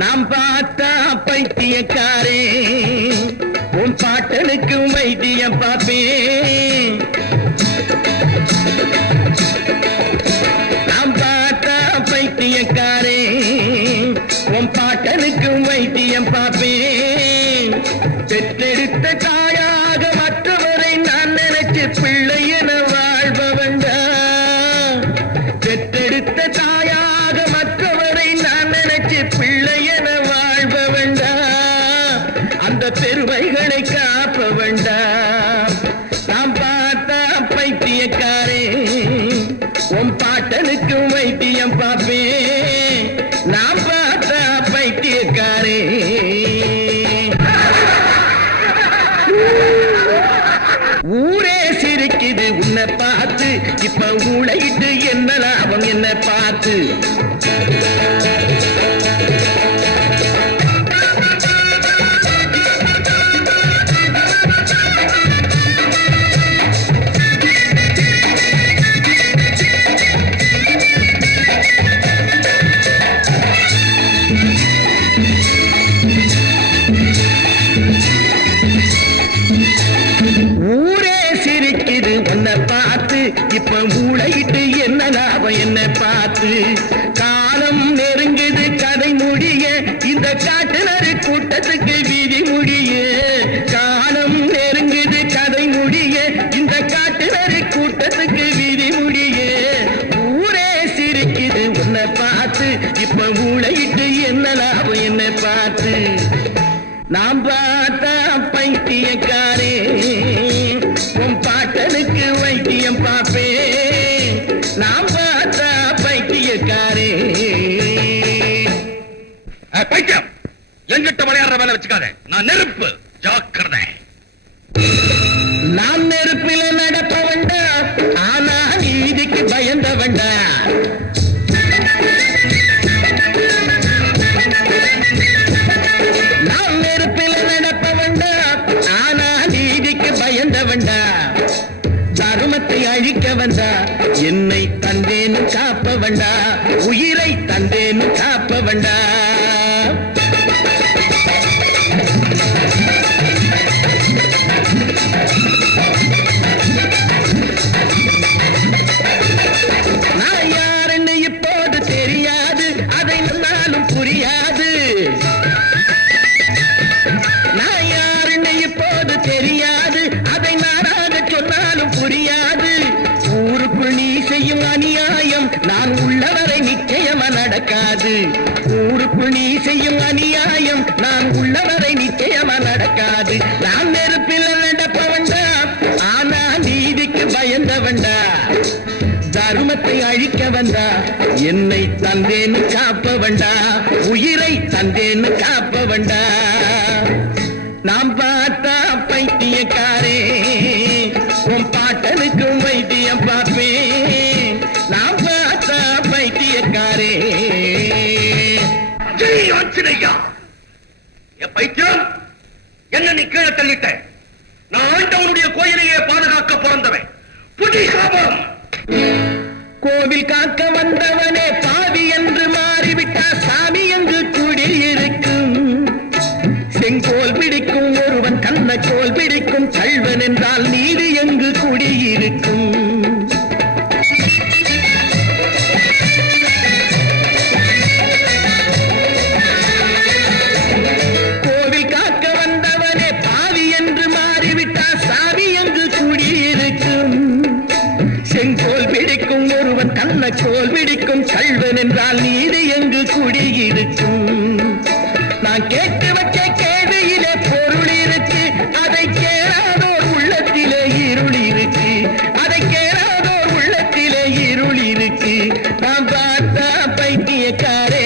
நாம் பார்த்தா பைத்தியக்காரே உன் பாட்டனுக்கு வைத்தியம் பார்ப்பேன். நாம் பார்த்தா பைத்தியக்காரே உன் பாட்டனுக்கு வைத்தியம் பார்ப்பேன். பெற்றெடுத்த தாயாக மற்றவரை நான் நினைச்சு பிள்ளை என வாழ்பவண்டா. பெற்றெடுத்த தாயாக மற்றவரை நான் நினைச்சு பிள்ளை என வாழ்பவண்டா. அந்த பெருமைகளை காப்பவண்டா. நாம் பார்த்தா பைத்தியக்காரே உன் பாட்டனுக்கு வைத்தியம் பார்ப்பேன். நாம் பார்த்தா பைத்தியக்காரே. ஊரே சிரிக்குது உன்னை பார்த்து. இப்ப ஊழையிட்டு என்ன லாபம் என்ன பார்த்து. இப்ப மூளையிட்டு என்ன லாபம் என்ன பார்த்து. காலம் நெருங்குது கதை முடிய இந்த காட்டுநரு கூட்டத்துக்கு விதி முடிய. காலம் நெருங்குது கதை முடிய இந்த காட்டுநரு கூட்டத்துக்கு விதி முடிய. ஊரே சிரிக்குது உன்னை பார்த்து. இப்ப மூளையிட்டு என்ன லாபம் என்ன பார்த்து. நாம் பார்த்தா பைத்தியக்காரே உன் பாட்டனுக்கு வைத்தியம் பார்ப்பேன். நாம் பார்த்தா பைத்தியக்காரே. பைத்தியம் எங்கிட்ட விளையாடுற வேலை வச்சுக்காத. நான் நெருப்பு, ஜாக்கிரதை. நான் நெருப்பில நடப்பவண்டா. ஆனா நீதிக்கு பயந்தவண்டா. நான் நெருப்பில நடப்பவண்டா. ஆனா நீதிக்கு பயந்தவண்டா. தர்மத்தை அழிக்க வந்தா என்னை தந்தேன்னு காப்ப வந்தா. உயிரை தந்தேன்னு காப்ப வந்தா. நான் யாருன்னு இப்போது தெரியாது. அதை சொன்னாலும் புரியாது. நான் யாருன்னு இப்போது தெரியாது. அதை நானாக சொன்னாலும் புரியாது. ஊருக்குள் நீ செய்யும் அநியாயம் நான் உள்ளவரை நிச்சயமா நடக்காது. ஊருக்குள் நீ செய்யும் அநியாயம் நான் உள்ளவரை நிச்சயமா நடக்காது. நான் நெருப்பில் நடப்பவண்டா. ஆனா நீதிக்கு பயந்தவண்டா. தர்மத்தை அழிக்க வந்தா என்னை தந்தேன்னு காப்பவண்டா. உயிரை தந்தேன்னு காப்பவண்டா. நாம் பார்த்தா பைத்தியக்காரே உன் பாட்டனுக்கும் வைத்தியம் பார்ப்பேன். நாம் பார்த்தா பைத்தியக்காரே. பைத்தியம் என்ன நீ கீழே தள்ளிட்ட. நான் ஆண்டவனுடைய கோயிலையே பாதுகாக்க பிறந்தவன். புதி சாபம். கோவில் காக்க வந்தவனே பாவி என்று மாறிவிட்டா சாமி என்று கூடியிருக்கும். செங்கோல் பிடிக்கும் ஒருவன் கண்ணக்கோல் பிடிக்கும் கள்வன் என்றால் நீதி எங்கு குடியிருக்கும். கோவில் காக்க வந்தவனே பாவி என்று மாறிவிட்டா சாமி என்று குடியிருக்கும். செங்கோல் பிடிக்கும் ஒருவன் கண்ணக்கோல் பிடிக்கும் கள்வன் என்றால் நீதி எங்கு குடியிருக்கும். நான் கேட்டு வச்ச கேள்வியிலே பொருள் இருக்கு. அதை கேளாதோர் உள்ளத்திலே இருள் இருக்கு. அதை கேளாதோர் உள்ளத்திலே இருள் இருக்கு. நான் பார்த்தா பைத்தியக்காரே